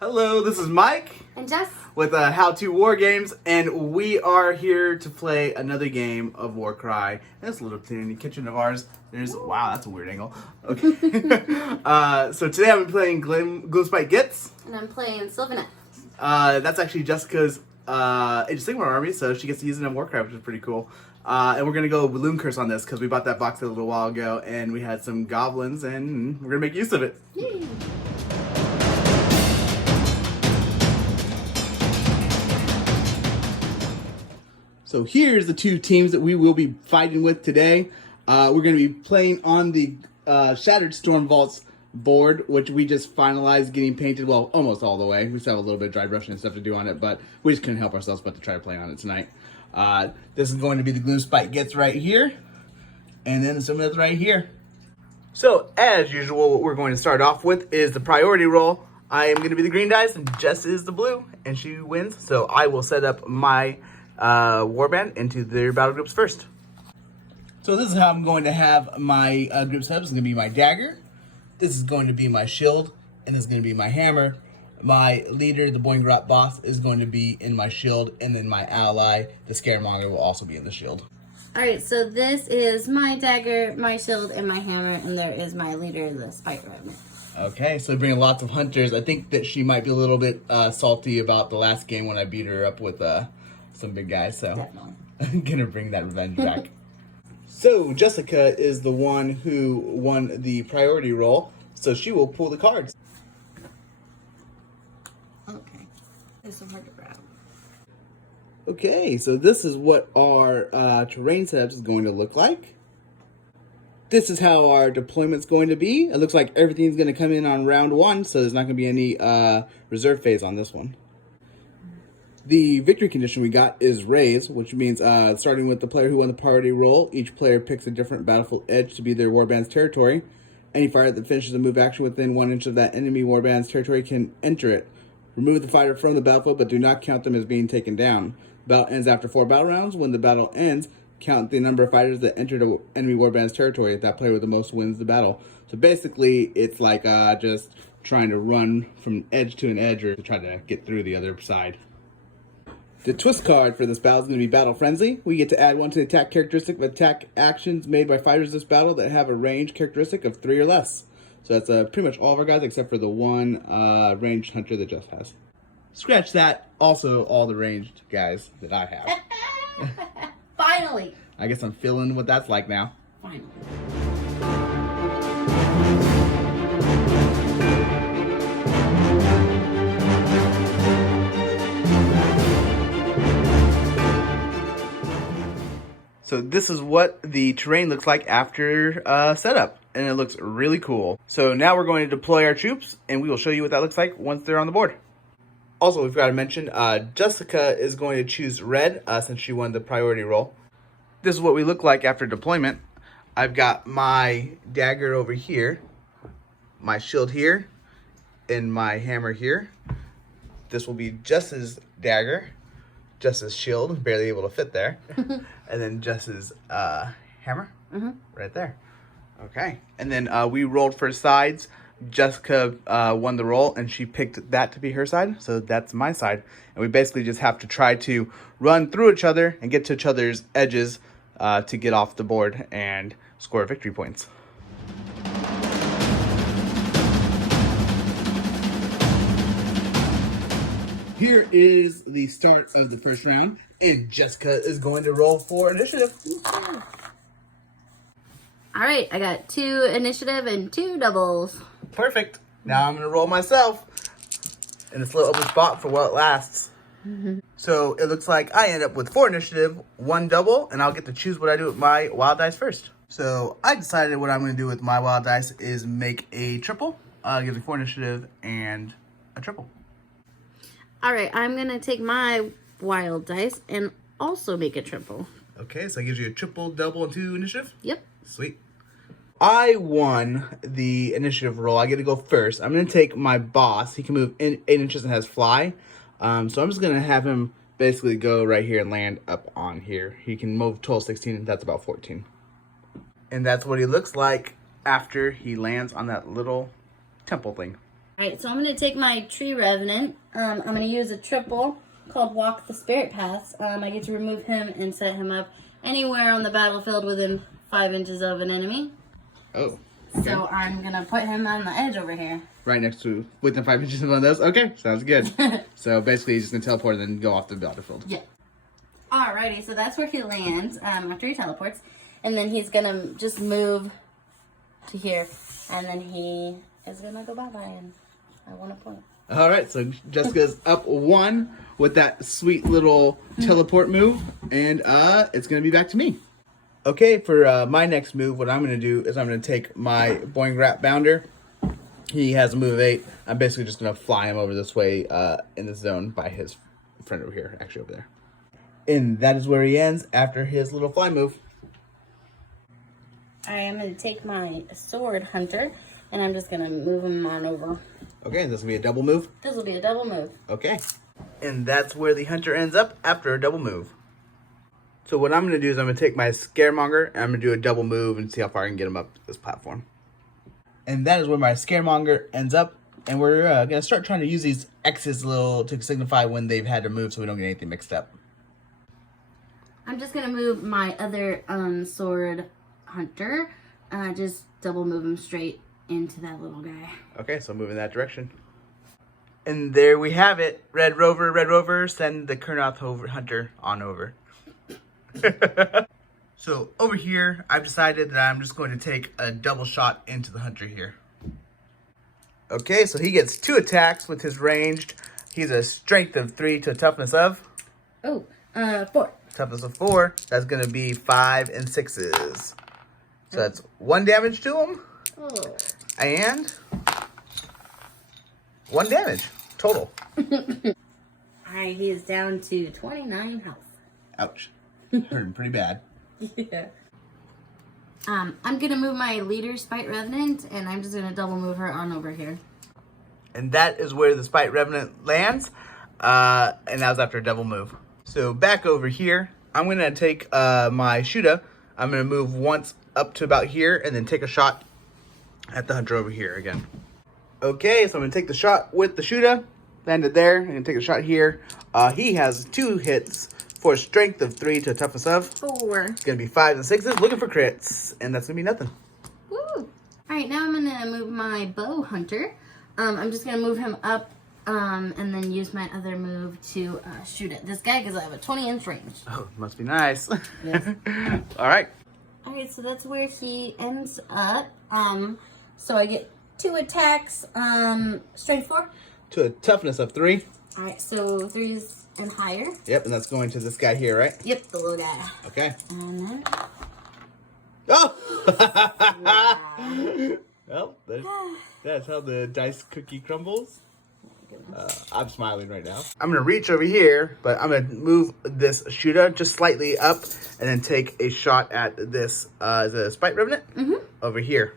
Hello, this is Mike and Jess with How To War Games, and we are here to play another game of Warcry in this little tiny kitchen of ours. Wow, that's a weird angle. Okay. So today I'm playing Gloomspite Gitz. and I'm playing Sylvaneth. That's actually Jessica's Age of Sigmar army, so she gets to use it in Warcry, which is pretty cool. And we're going to go with LOONCURSE on this because we bought that box a little while ago, and we had some goblins, and we're going to make use of it. Yay. So here's the two teams that we will be fighting with today. We're going to be playing on the Shattered Storm Vaults board, which we just finalized getting painted, well, almost all the way. We still have a little bit of dry brushing and stuff to do on it, but we just couldn't help ourselves but to try to play on it tonight. This is going to be the Gloomspite Gitz right here, and then the Sylvaneth right here. So, as usual, what we're going to start off with is the priority roll. I am going to be the green dice, and Jess is the blue, and she wins. So I will set up my warband into their battle groups first. So this is how I'm going to have my group set up. This is going to be my dagger. This is going to be my shield, and this is going to be my hammer. My leader, the Boingrot boss, is going to be in my shield, and then my ally, the Scaremonger, will also be in the shield. Alright, so this is my dagger, my shield, and my hammer, and there is my leader, the Spite-Revenant. Okay, so bringing lots of hunters. I think that she might be a little bit salty about the last game when I beat her up with some big guys, so Definitely. I'm gonna bring that revenge back. So Jessica is the one who won the priority roll, so she will pull the cards. Okay. This is hard to grab. Okay, so this is what our terrain setup is going to look like. This is how our deployment's going to be. It looks like everything's going to come in on round one, so there's not going to be any reserve phase on this one. The victory condition we got is raise, which means starting with the player who won the priority roll, each player picks a different battlefield edge to be their warband's territory. Any fighter that finishes a move action within 1 inch of that enemy warband's territory can enter it. Remove the fighter from the battlefield, but do not count them as being taken down. The battle ends after 4 battle rounds. When the battle ends, count the number of fighters that entered an enemy warband's territory. That player with the most wins the battle. So basically, it's like just trying to run from edge to an edge or to try to get through the other side. The twist card for this battle is going to be Battle Frenzy. We get to add 1 to the attack characteristic of attack actions made by fighters this battle that have a range characteristic of 3 or less. So that's pretty much all of our guys except for the one ranged hunter that Jess has. Scratch that, also all the ranged guys that I have. Finally! I guess I'm feeling what that's like now. Finally. So this is what the terrain looks like after setup, and it looks really cool. So now we're going to deploy our troops, and we will show you what that looks like once they're on the board. Also, we've got to mention, Jessica is going to choose red since she won the priority roll. This is what we look like after deployment. I've got my dagger over here, my shield here, and my hammer here. This will be Jess's dagger, Jess's shield, barely able to fit there, and then Jess's hammer right there. Okay, and then we rolled for sides. Jessica won the roll, and she picked that to be her side, so that's my side. And we basically just have to try to run through each other and get to each other's edges to get off the board and score victory points. Here is the start of the first round, and Jessica is going to roll for initiative. Alright, I got 2 initiative and 2 doubles. Perfect. Now I'm going to roll myself in this little open spot for while it lasts. So it looks like I end up with 4 initiative, 1 double, and I'll get to choose what I do with my wild dice first. So I decided what I'm going to do with my wild dice is make a triple. Gives me 4 initiative and a triple. Alright, I'm going to take my wild dice and also make a triple. Okay, so it gives you a triple, double, and 2 initiative? Yep. Sweet. I won the initiative roll. I get to go first. I'm going to take my boss. He can move 8 inches and has fly. So I'm just going to have him basically go right here and land up on here. He can move 12, 16, and that's about 14. And that's what he looks like after he lands on that little temple thing. Alright, so I'm going to take my Tree-Revenant. I'm going to use a triple called Walk the Spirit Paths. I get to remove him and set him up anywhere on the battlefield within 5 inches of an enemy. Oh. Okay. So I'm going to put him on the edge over here. Right next to, within 5 inches of one of those? Okay, sounds good. So basically he's just going to teleport and then go off the battlefield. Yeah. Alrighty, so that's where he lands after he teleports. And then he's going to just move to here. And then he is going to go bye-bye and I want a point. Alright, so Jessica's up 1 with that sweet little teleport move. And it's going to be back to me. Okay, for my next move, what I'm going to do is I'm going to take my Boingrot Bounder. He has a move of 8. I'm basically just going to fly him over this way in this zone by his friend over here, actually over there. And that is where he ends after his little fly move. Alright, I'm going to take my Sword Hunter, and I'm just going to move him on over. Okay, this will be a double move? This will be a double move. Okay. And that's where the Hunter ends up after a double move. So what I'm going to do is I'm going to take my Scaremonger, and I'm going to do a double move and see how far I can get him up this platform. And that is where my Scaremonger ends up. And we're going to start trying to use these X's little to signify when they've had to move so we don't get anything mixed up. I'm just going to move my other Sword Hunter. Just double move him straight into that little guy. Okay, so move in that direction. And there we have it. Red Rover, send the Kurnoth Hunter on over. So over here, I've decided that I'm just going to take a double shot into the Hunter here. Okay, so he gets 2 attacks with his ranged. He's a strength of 3 to a toughness of? 4. Toughness of 4. That's going to be 5 and 6s. So that's 1 damage to him. Oh. And 1 damage total. Alright, he is down to 29 health. Ouch. Hurting pretty bad. Yeah. I'm going to move my leader, Spite-Revenant, and I'm just going to double move her on over here. And that is where the Spite-Revenant lands. And that was after a double move. So back over here, I'm going to take my Shoota. I'm going to move once up to about here and then take a shot at the Hunter over here again. Okay, so I'm going to take the shot with the Shoota. Landed there. I'm going to take a shot here. He has 2 hits for a strength of 3 to a toughness of 4. It's going to be 5s and 6s, looking for crits. And that's going to be nothing. Woo! Alright, now I'm going to move my Bow Hunter. I'm just going to move him up and then use my other move to shoot at this guy because I have a 20-inch range. Oh, must be nice. Yes. Alright. Alright, so that's where he ends up. So I get 2 attacks, strength 4. To a toughness of 3. Alright, so 3s and higher. Yep, and that's going to this guy here, right? Yep, the little guy. Okay. And then... Oh! Wow. Well, that's how the dice cookie crumbles. I'm smiling right now. I'm going to reach over here, but I'm going to move this Shoota just slightly up and then take a shot at this the Spite-Revenant over here.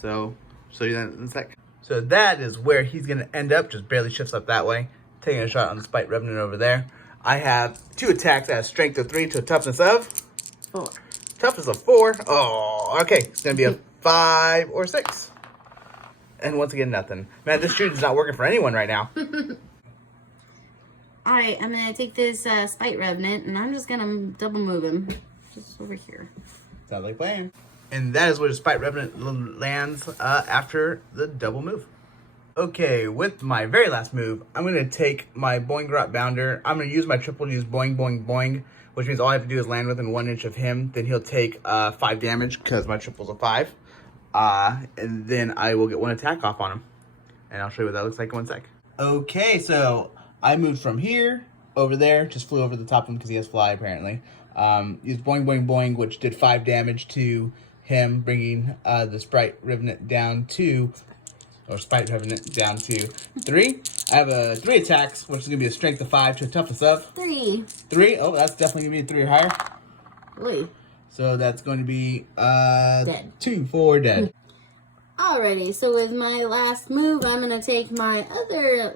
So, show you that in a sec. So that is where he's going to end up, just barely shifts up that way. Taking a shot on the Spite-Revenant over there. I have 2 attacks at a strength of 3 to a toughness of 4. Toughness of 4. Oh, okay. It's going to be a 5 or 6. And once again, nothing. Man, this shoot is not working for anyone right now. Alright, I'm going to take this Spite-Revenant, and I'm just going to double move him. Just over here. Sounds like playing. And that is where the Spite-Revenant lands after the double move. Okay, with my very last move, I'm going to take my Boingrot Bounder. I'm going to use my triple to use boing, boing, boing, which means all I have to do is land within 1 inch of him. Then he'll take 5 damage because my triple's a 5. And then I will get 1 attack off on him. And I'll show you what that looks like in 1 sec. Okay, so I moved from here over there. Just flew over the top of him because he has fly, apparently. Used boing, boing, boing, which did 5 damage to him, bringing the Spite-Revenant down to... Or Spite-Revenant down to 3. I have 3 attacks, which is going to be a strength of 5 to a toughness of 3. 3? Oh, that's definitely going to be a 3 or higher. Really? So that's going to be dead. 2, 4, dead. Alrighty, so with my last move, I'm going to take my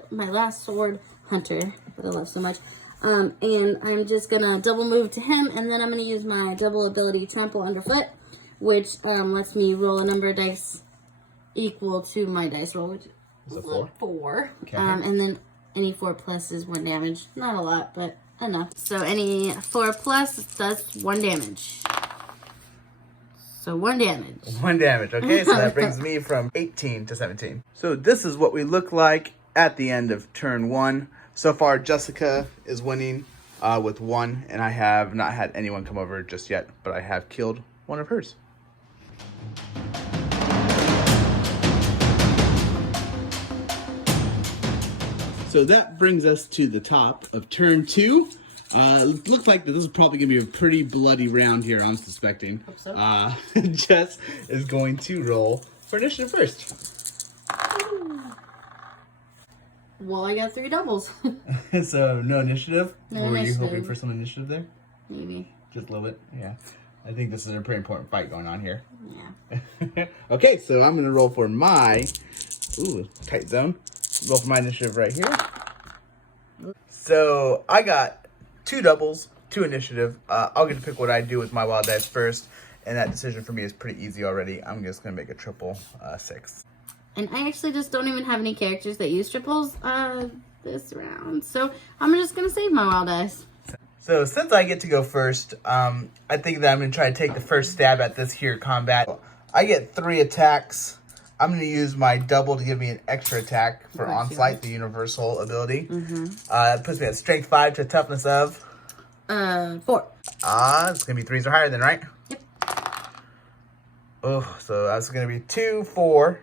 last Sword Hunter, that I love so much. And I'm just going to double move to him, and then I'm going to use my double ability Trample Underfoot, which lets me roll a number of dice equal to my dice roll, which So 4. 4. Okay. And then any 4 plus is 1 damage. Not a lot, but enough. So any 4 plus does 1 damage. So 1 damage. 1 damage. Okay, so that brings me from 18 to 17. So this is what we look like at the end of turn 1. So far, Jessica is winning with 1, and I have not had anyone come over just yet, but I have killed one of hers. So that brings us to the top of turn 2. Looks like this is probably going to be a pretty bloody round here, I'm suspecting. Hope so. Jess is going to roll for initiative first. Well, I got 3 doubles. So no initiative? No Were initiative. you hoping for some initiative there? Maybe. Just a little bit? Yeah. I think this is a pretty important fight going on here. Yeah. Okay, so I'm going to roll for my... Ooh, tight zone. Roll for my initiative right here. So I got 2 doubles, 2 initiative. I'll get to pick what I do with my wild dice first, and that decision for me is pretty easy already. I'm just gonna make a triple 6. And I actually just don't even have any characters that use triples this round, so I'm just gonna save my wild dice. So since I get to go first, I think that I'm gonna try to take the first stab at this here combat. I get 3 attacks. I'm going to use my double to give me an extra attack for Onslaught, the universal ability. It puts me at strength 5 to toughness of? 4. It's going to be 3s or higher then, right? Yep. Oh, so that's going to be 2, 4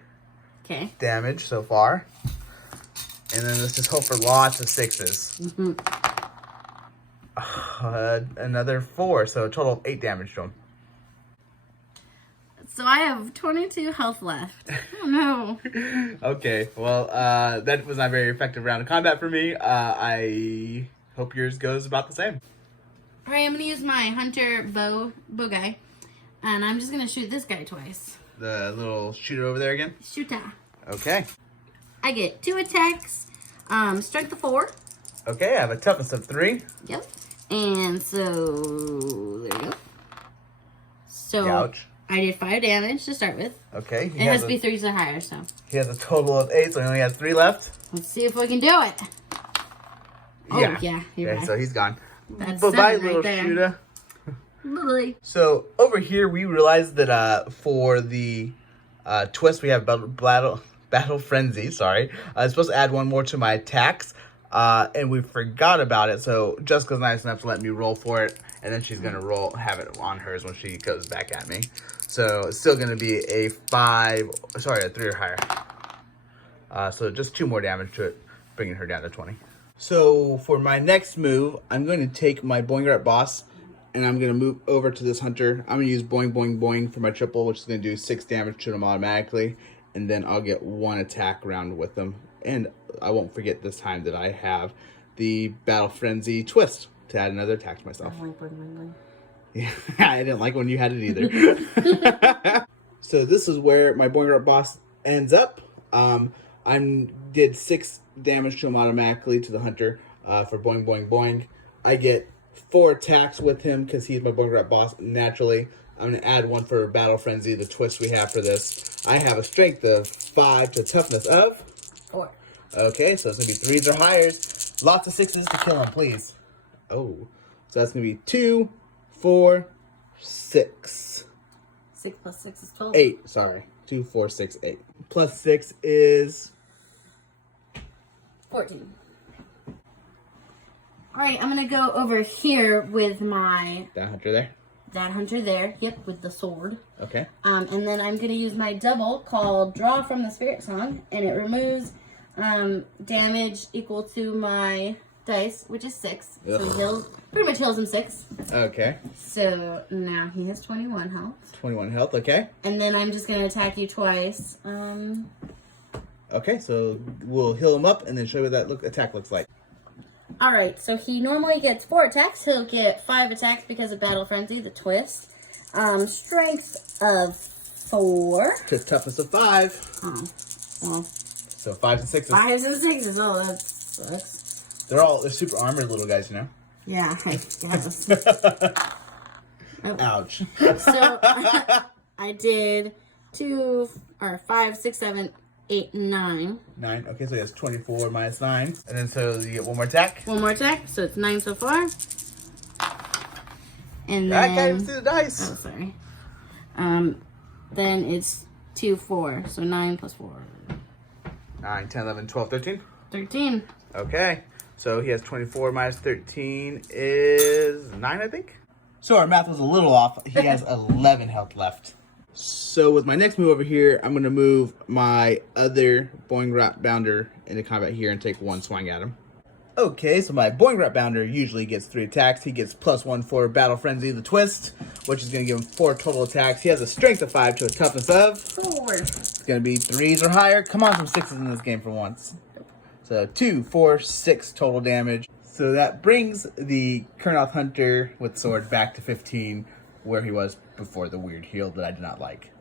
damage so far. And then let's just hope for lots of 6s. Another 4, so a total of 8 damage to him. So I have 22 health left. Oh no. Okay, well, that was not a very effective round of combat for me. I hope yours goes about the same. Alright, I'm going to use my hunter bow guy. And I'm just going to shoot this guy twice. The little shooter over there again? Shoota. Okay. I get 2 attacks. Strength of 4. Okay, I have a toughness of 3. Yep. And so, there you go. So, Ouch. I did 5 damage to start with. Okay. It has to be 3s or higher, so. He has a total of 8, so he only has 3 left. Let's see if we can do it. Oh, yeah, you're okay, right. so he's gone. That's Bye-bye, 7 little right there. Shoota. Bye-bye. So, over here, we realized that for the twist, we have Battle Frenzy, sorry. It's supposed to add 1 more to my attacks, and we forgot about it, so Jessica's nice enough to let me roll for it, and then she's going to have it on hers when she goes back at me. So, it's still going to be a 3 or higher. So, just 2 more damage to it, bringing her down to 20. So, for my next move, I'm going to take my Boingrot boss, and I'm going to move over to this hunter. I'm going to use Boing, Boing, Boing for my triple, which is going to do 6 damage to him automatically. And then I'll get 1 attack round with them. And I won't forget this time that I have the Battle Frenzy twist to add another attack to myself. Yeah, I didn't like when you had it either. So this is where my Boingrot boss ends up. I did 6 damage to him automatically to the hunter for Boing, Boing, Boing. I get 4 attacks with him because he's my Boingrot boss naturally. I'm going to add 1 for Battle Frenzy, the twist we have for this. I have a strength of 5 to toughness of? 4. Okay, so it's going to be 3s or higher. Lots of 6s to kill him, please. Oh, so that's going to be 2, 4, 6. 6 plus 6 is 12. 8, sorry. 2, 4, 6, 8. Plus 6 is 14. Alright, I'm going to go over here with my... that hunter there? That hunter there, yep, with the sword. Okay. And then I'm going to use my double called Draw from the Spirit Song, and it removes damage equal to my dice, which is 6. Ugh. So pretty much heals him 6. Okay. So now he has 21 health. 21 health, okay. And then I'm just going to attack you twice. Okay, so we'll heal him up and then show you what that attack looks like. Alright, so he normally gets 4 attacks. He'll get 5 attacks because of Battle Frenzy, the twist. Strength of 4. Just toughness of 5. Oh, well. So 5s and 6s. 5s and 6s. Oh, that sucks. They're super armored little guys, you know? Yeah, I guess. Oh. Ouch. So I did 2 or 5, 6, 7, 8, 9. 9. Okay, so he has 24 minus 9. And then so you get one more attack. One more attack, so it's 9 so far. And I then... can't even see the dice. Oh, sorry. Then it's 2, 4. So 9 plus 4. 9, 10, 11, 12, 13. 13. Okay, so he has 24 minus 13 is 9, I think. So our math was a little off. He has 11 health left. So with my next move over here, I'm going to move my other Boingrot Bounder into combat here and take one swing at him. Okay, so my Boingrot Bounder usually gets 3 attacks. He gets +1 for Battle Frenzy, the twist, which is going to give him 4 total attacks. He has a strength of 5 to a toughness of 4. It's going to be 3s or higher. Come on, some 6s in this game for once. So 2, 4, 6 total damage. So that brings the Kurnoth Hunter with sword back to 15, where he was before the weird heal that I did not like.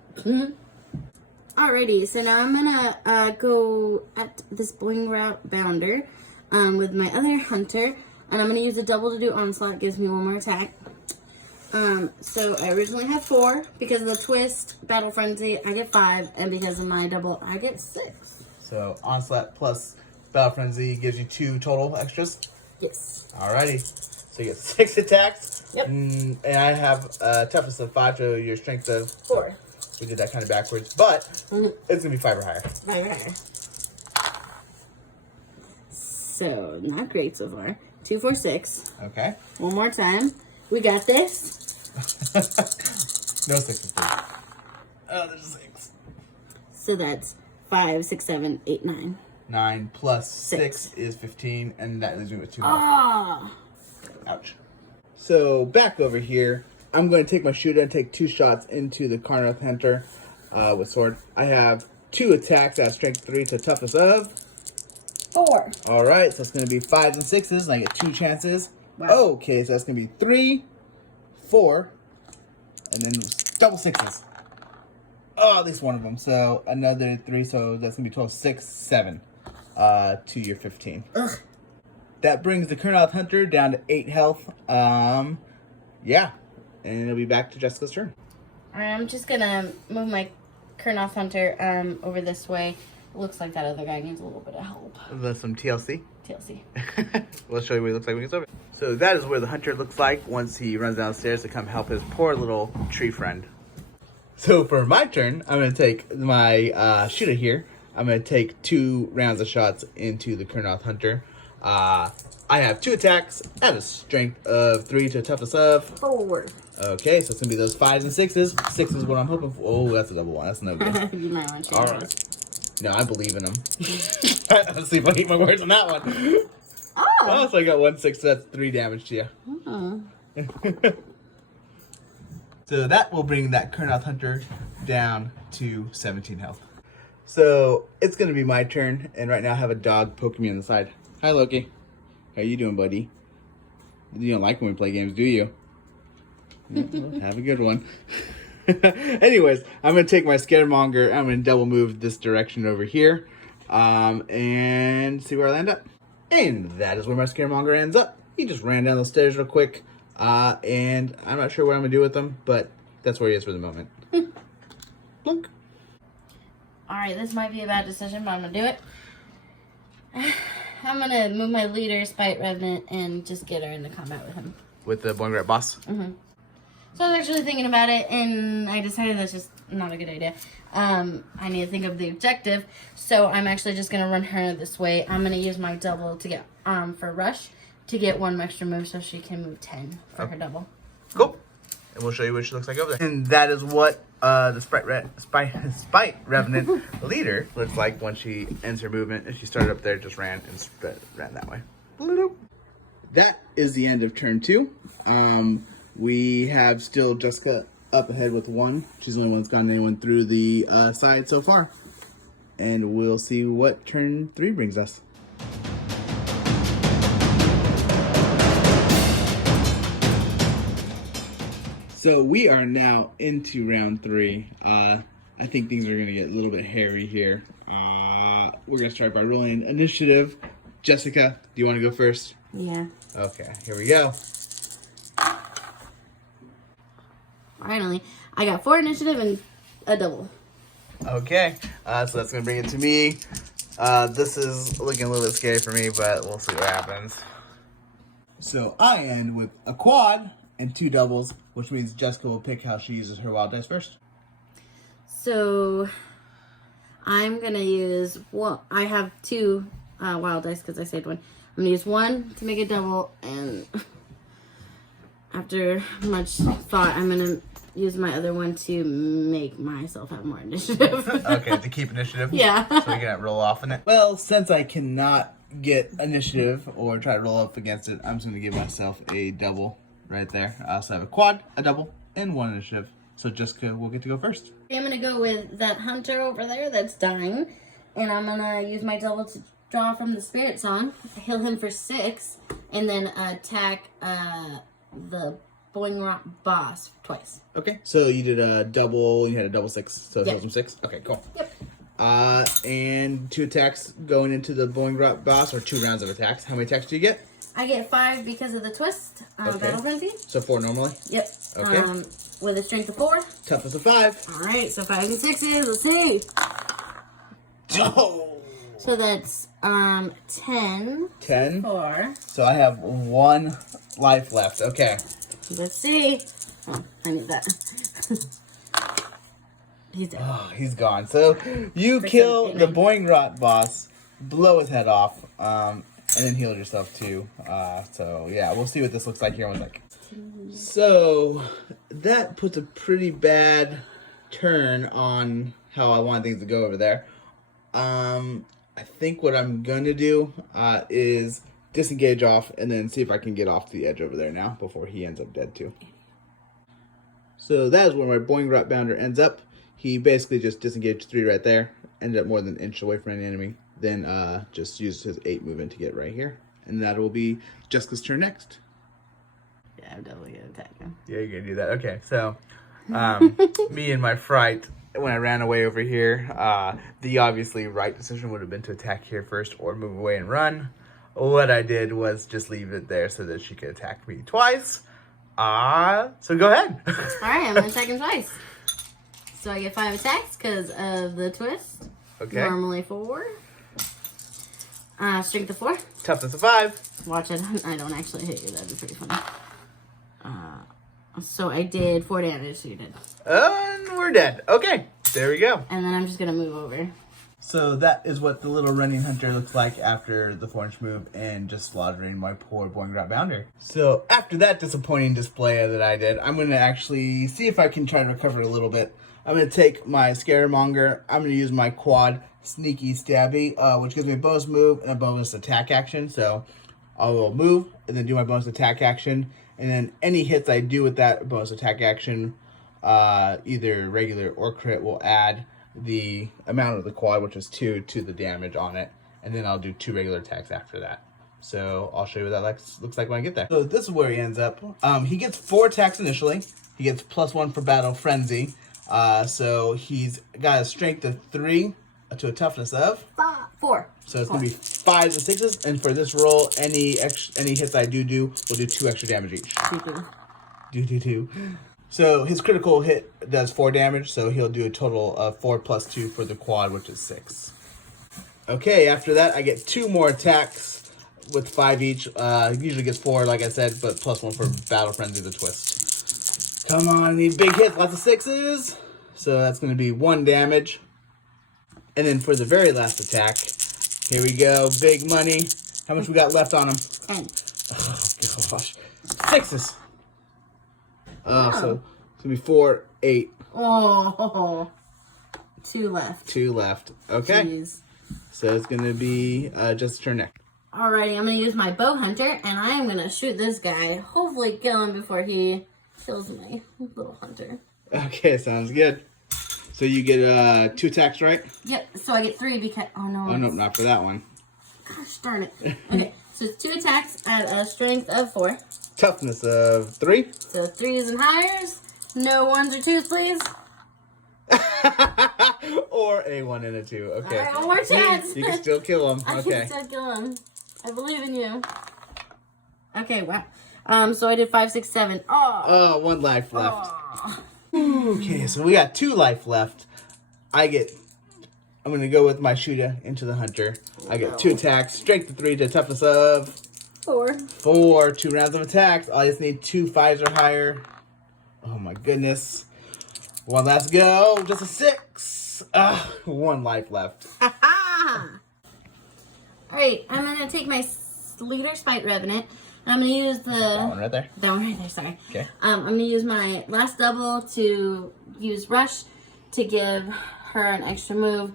Alrighty, so now I'm gonna go at this Boingrot Bounder with my other hunter, and I'm gonna use a double to do onslaught. Gives me one more attack. So I originally had 4 because of the twist, Battle Frenzy. I get 5, and because of my double, I get 6. So onslaught plus Battle Frenzy gives you 2 total extras. Yes. Alrighty, so you get 6 attacks. Yep. And I have a toughness of 5 to your strength of 4. We did that kind of backwards, but it's gonna be 5 or higher. 5 or higher. So not great so far. 2, 4, 6. Okay. One more time. We got this. No 6s, please. Oh, there's a 6. So that's 5, 6, 7, 8, 9. 9 plus 6 is 15, and that leaves me with 2 more. Ah! Ouch. So back over here, I'm going to take my Shoota and take 2 shots into the Kurnoth Hunter with sword. I have 2 attacks at strength 3 to toughness of 4. All right, so it's going to be 5s and 6s, and I get 2 chances. Wow. Okay, so that's going to be 3, 4, and then double 6s. Oh, at least one of them. So another 3, so that's going to be total 6, 7 to your 15. Ugh. That brings the Kurnoth Hunter down to 8 health. Yeah. And it'll be back to Jessica's turn. I'm just gonna move my Kurnoth Hunter over this way. It looks like that other guy needs a little bit of help. There's some TLC. TLC. We'll show you what he looks like when he gets over. So that is where the hunter looks like once he runs downstairs to come help his poor little tree friend. So for my turn, I'm going to take my Shoota here. I'm going to take 2 rounds of shots into the Kurnoth Hunter. I have 2 attacks. I have a strength of 3 to a toughness of 4. Okay, so it's going to be those 5s and 6s. 6 is what I'm hoping for. Oh, that's a double 1. That's no good. You might want to All change right. No, I believe in him. Let's see if I eat my words on that one. Oh, so I got 1 6, so that's 3 damage to you. Oh. So that will bring that Kurnoth Hunter down to 17 health. So it's going to be my turn, and right now I have a dog poking me in the side. Hi, Loki. How you doing, buddy? You don't like when we play games, do you? Well, have a good one. Anyways, I'm going to take my Scaremonger. I'm going to double move this direction over here and see where I land up. And that is where my Scaremonger ends up. He just ran down the stairs real quick. And I'm not sure what I'm going to do with him, but that's where he is for the moment. Blunk. Alright, this might be a bad decision, but I'm going to do it. I'm going to move my leader, Spite-Revenant, and just get her into combat with him. With the Boingrot boss? Mm-hmm. So I was actually thinking about it, and I decided that's just not a good idea. I need to think of the objective, so I'm actually just going to run her this way. I'm going to use my double to get for Rush to get 1 extra move so she can move 10 for her double. Cool. And we'll show you what she looks like over there. And that is what the Spite-Revenant Leader looks like when she ends her movement. And she started up there, just ran and ran that way. That is the end of turn 2. We have still Jessica up ahead with 1. She's the only one that's gotten anyone through the side so far. And we'll see what turn 3 brings us. So we are now into round 3. I think things are going to get a little bit hairy here. We're going to start by rolling initiative. Jessica, do you want to go first? Yeah. Okay, here we go. Finally, I got 4 initiative and a double. Okay, so that's gonna bring it to me. This is looking a little bit scary for me, but we'll see what happens. So I end with a quad and 2 doubles, which means Jessica will pick how she uses her wild dice first. So I'm gonna use, well, I have 2 wild dice because I saved one. I'm gonna use 1 to make a double, and after much thought, I'm gonna use my other one to make myself have more initiative. Okay, to keep initiative? Yeah. So we can roll off in it? Well, since I cannot get initiative or try to roll up against it, I'm just gonna give myself a double right there. I also have a quad, a double, and 1 initiative. So Jessica will get to go first. I'm gonna go with that hunter over there that's dying, and I'm gonna use my double to draw from the spirit song, heal him for 6, and then attack the Boingrot boss twice. Okay, so you did a double, you had a double 6, so it Yep. heals him 6. Okay, cool. Yep. And 2 attacks going into the Boingrot boss, or 2 rounds of attacks. How many attacks do you get? I get 5 because of the twist, Okay. battle frenzy. So 4 normally? Yep. Okay. With a strength of 4. Toughness of 5. Alright, so 5 and 6s, let's see. Oh! So that's 10. 10. 4. So I have 1 life left. Okay. Let's see. Oh, I need that. He's dead. Oh, he's gone. So you kill the Boingrot boss, blow his head off, and then heal yourself too. So yeah, we'll see what this looks like here in 1 second. So that puts a pretty bad turn on how I want things to go over there. I think what I'm gonna do is disengage off and then see if I can get off the edge over there now before he ends up dead too. So that is where my Boingrot Bounder ends up. He basically just disengaged 3 right there, ended up more than an inch away from an enemy, then just used his 8 movement to get right here. And that will be Jessica's turn next. Yeah, I'm definitely gonna attack him. Yeah, you're gonna do that. Okay, so me and my fright, when I ran away over here, the obviously right decision would have been to attack here first or move away and run. What I did was just leave it there so that she could attack me twice. So go ahead. Alright, I'm gonna attack him twice. So I get 5 attacks because of the twist. Okay. Normally 4. Strength of 4. Toughness of 5. Watch it. I don't actually hit you. That'd be pretty funny. So I did 4 damage. So you did. And we're dead. Okay, there we go. And then I'm just gonna move over. So that is what the little running hunter looks like after the 4-inch move and just slaughtering my poor Boingrot Bounder. So after that disappointing display that I did, I'm going to actually see if I can try to recover a little bit. I'm going to take my Scaremonger. I'm going to use my quad Sneaky Stabby, which gives me a bonus move and a bonus attack action. So I will move and then do my bonus attack action. And then any hits I do with that bonus attack action, either regular or crit, will add the amount of the quad, which is 2, to the damage on it, and then I'll do 2 regular attacks after that. So I'll show you what that looks like when I get there. So this is where he ends up. He gets 4 attacks initially. He gets +1 for Battle Frenzy. So he's got a strength of 3 to a toughness of 4. So it's gonna be 5s and 6s. And for this roll, any hits I do will do 2 extra damage each. Do. So his critical hit does 4 damage, so he'll do a total of 4 plus 2 for the quad, which is 6. Okay, after that, I get 2 more attacks with 5 each. Usually gets 4, like I said, but +1 for Battle Frenzy, the twist. Come on, I need big hits, lots of 6s. So that's going to be 1 damage. And then for the very last attack, here we go, big money. How much we got left on him? 10. Oh, gosh. 6s. So it's going to be 4, 8. Oh, 2 left. 2 left. Okay. Jeez. So it's going to be just turn next. Alrighty, I'm going to use my bow hunter, and I am going to shoot this guy. Hopefully kill him before he kills my little hunter. Okay, sounds good. So you get 2 attacks, right? Yep, so I get 3 because... Oh, no. Oh, nope, not for that one. Gosh darn it. Okay, so it's 2 attacks at a strength of 4. Toughness of 3. So 3s and higher. No 1s or 2s, please. Or a 1 and a 2. Okay. Alright, one more chance. You can still kill him. I Okay. can still kill him. I believe in you. Okay, wow. So I did 5, 6, 7. Oh. 1 life left. Oh. Okay, so we got 2 life left. I'm going to go with my Shoota into the Hunter. I get 2 attacks, strength of 3 to toughness of 4. 2 rounds of attacks. I just need 2 5s or higher. Oh my goodness. Well, let's go. Just a 6. 1 life left. Alright, I'm going to take my leader Spite-Revenant. I'm going to use That one right there. That one right there, sorry. Okay. I'm going to use my last double to use Rush to give her an extra move.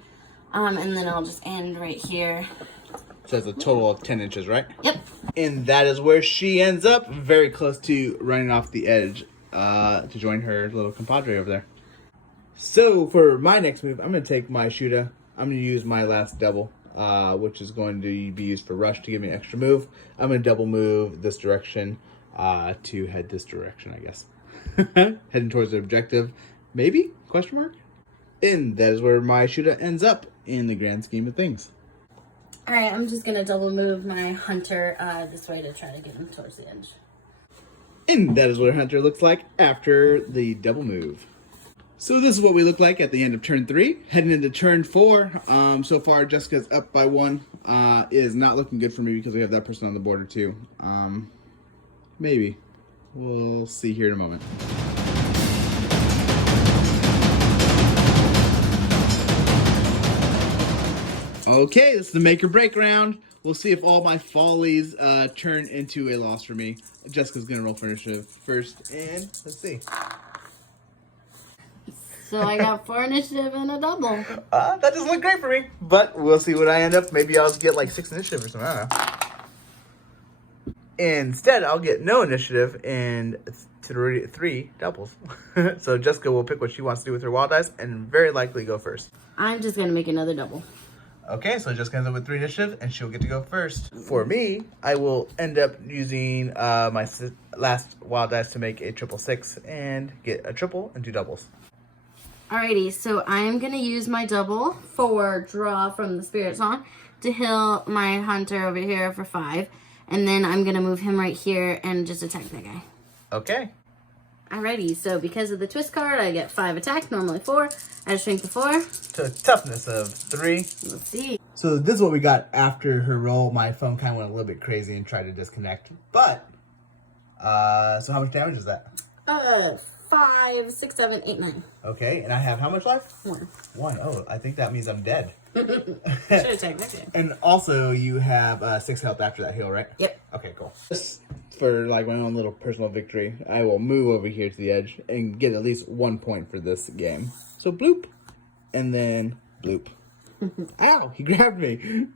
And then I'll just end right here. So it's a total of 10 inches, right? Yep. And that is where she ends up, very close to running off the edge to join her little compadre over there. So for my next move, I'm going to take my Shoota. I'm going to use my last double, which is going to be used for Rush to give me an extra move. I'm going to double move this direction to head this direction, I guess. Heading towards the objective. Maybe? Question mark? And that is where my Shoota ends up in the grand scheme of things. Alright, I'm just going to double move my Hunter this way to try to get him towards the edge. And that is what Hunter looks like after the double move. So this is what we look like at the end of turn 3. Heading into turn 4. So far, Jessica's up by 1. It is not looking good for me because we have that person on the border too. Maybe. We'll see here in a moment. Okay, this is the make or break round. We'll see if all my follies turn into a loss for me. Jessica's going to roll for initiative first, and let's see. So I got 4 initiative and a double. That doesn't look great for me, but we'll see what I end up. Maybe I'll get like 6 initiative or something, I don't know. Instead, I'll get no initiative and 3 doubles. So Jessica will pick what she wants to do with her wild dice and very likely go first. I'm just going to make another double. Okay, so Jessica ends up with 3 initiative, and she'll get to go first. For me, I will end up using my last wild dice to make a 666 and get a triple and 2 doubles. Alrighty, so I'm going to use my double for draw from the Spirit Song to heal my Hunter over here for 5. And then I'm going to move him right here and just attack that guy. Okay. Alrighty, so because of the twist card, I get 5 attack, normally 4. I have strength of 4. To toughness of 3. Let's see. So this is what we got after her roll. My phone kind of went a little bit crazy and tried to disconnect. But, so how much damage is that? 5, 6, 7, 8, 9. Okay, and I have how much life? 1. 1. Oh, I think that means I'm dead. Should attack that guy. And also, you have 6 health after that heal, right? Yep. Okay, cool. Just for like my own little personal victory, I will move over here to the edge and get at least 1 point for this game. So bloop, and then bloop. Ow, he grabbed me.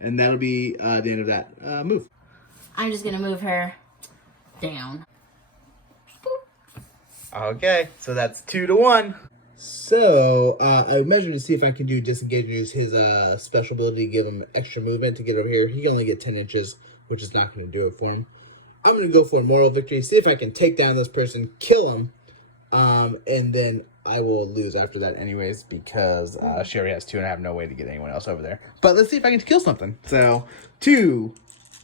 And that'll be the end of that move. I'm just going to move her down. Okay, so that's 2 to 1. So, I measured to see if I can do disengage and use his special ability to give him extra movement to get over here. He can only get 10 inches, which is not going to do it for him. I'm going to go for a moral victory, see if I can take down this person, kill him, and then I will lose after that anyways because she already has 2 and I have no way to get anyone else over there. But let's see if I can kill something. So, 2,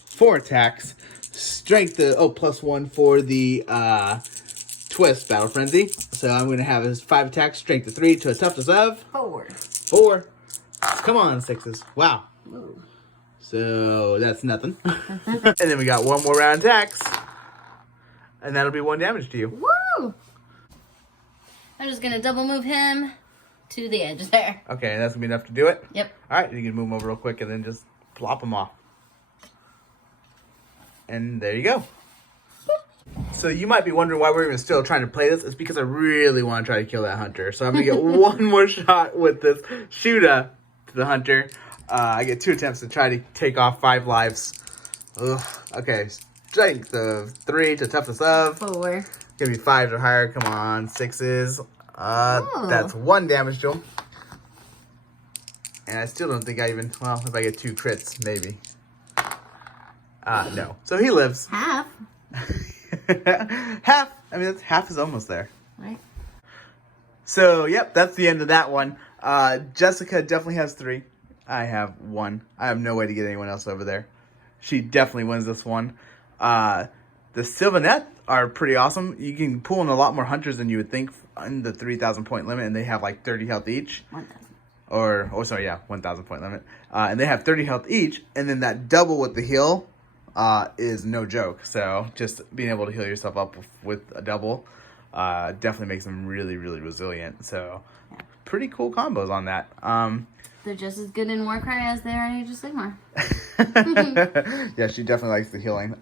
4 attacks, strength, +1 for the twist battle frenzy. So I'm going to have his 5 attacks, strength of 3 to a toughness of 4. Come on, 6s. Wow. Ooh. So that's nothing. And then we got 1 more round of attacks. And that'll be 1 damage to you. Woo! I'm just going to double move him to the edge there. Okay, and that's going to be enough to do it? Yep. Alright, you can move him over real quick and then just plop him off. And there you go. So you might be wondering why we're even still trying to play this. It's because I really want to try to kill that Hunter. So I'm going to get 1 more shot with this Shoota to the Hunter. I get 2 attempts to try to take off 5 lives. Ugh. Okay, strength of 3 to toughness of 4. Give me 5s or higher. Come on, 6s. That's 1 damage to him. And I still don't think I even, well, if I get 2 crits, maybe. No. So he lives. Half. Half. I mean, half is almost there. Right. So, yep, that's the end of that one. Jessica definitely has 3. I have 1. I have no way to get anyone else over there. She definitely wins this one. The Sylvaneth are pretty awesome. You can pull in a lot more hunters than you would think in the 3,000 point limit, and they have like 30 health each. 1,000. Oh, sorry, yeah, 1,000 point limit. And they have 30 health each, and then that double with the heal is no joke. So just being able to heal yourself up with a double definitely makes them really, really resilient. So pretty cool combos on that. They're just as good in Warcry as they are in Age of Sigmar. Yeah, she definitely likes the healing.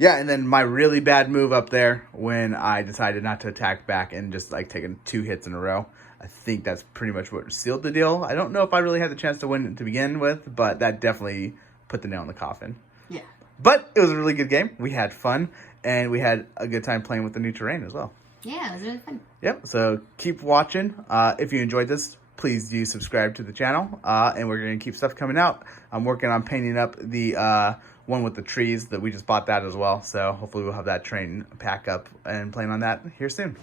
Yeah, and then my really bad move up there when I decided not to attack back and just like taking 2 hits in a row. I think that's pretty much what sealed the deal. I don't know if I really had the chance to win to begin with, but that definitely put the nail in the coffin. Yeah. But it was a really good game. We had fun, and we had a good time playing with the new terrain as well. Yeah, it was really fun. Yep, so keep watching. If you enjoyed this, please do subscribe to the channel, and we're going to keep stuff coming out. I'm working on painting up the one with the trees that we just bought that as well, so hopefully we'll have that train pack up and playing on that here soon.